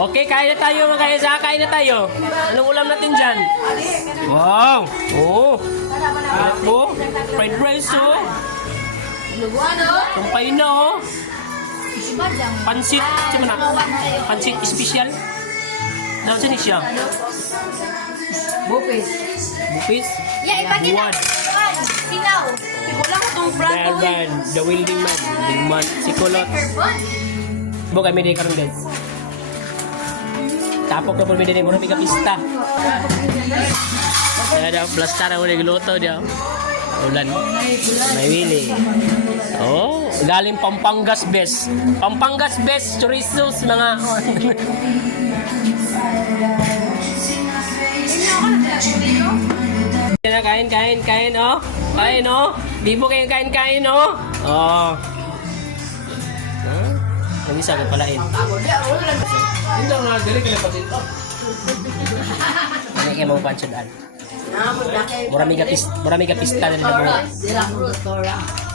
Okay, kain na tayo mga kaisa. Kain na tayo. Anong ulam natin dyan? Wow! Oh! Alat mo? Fried rice, oh! Kumpay na, oh! Pansit. Saan na? Pansit special. Ano saan siya? Bupis. Bupis? Ya, ipakita. Buwan. Sinaw. Kulang itong plato. Berban. The Wielding Man. Wielding Man. Si Kulot. Bo kami din karon guys. Tapok na po mi din mo mi kapista. Ada plastar mo nagluto dia. Ulan. May wili. Oh, galing Pampangas best. Pampangas best chorizos mga kain, oh. Kain, oh. Di mo kayo kain, oh. Oh. Ang isa ko palain. Hindi nga, dali ka na pasit. Ano kayo mga pansyon, Al? Marami ka pista na nila mo. Sila fruit.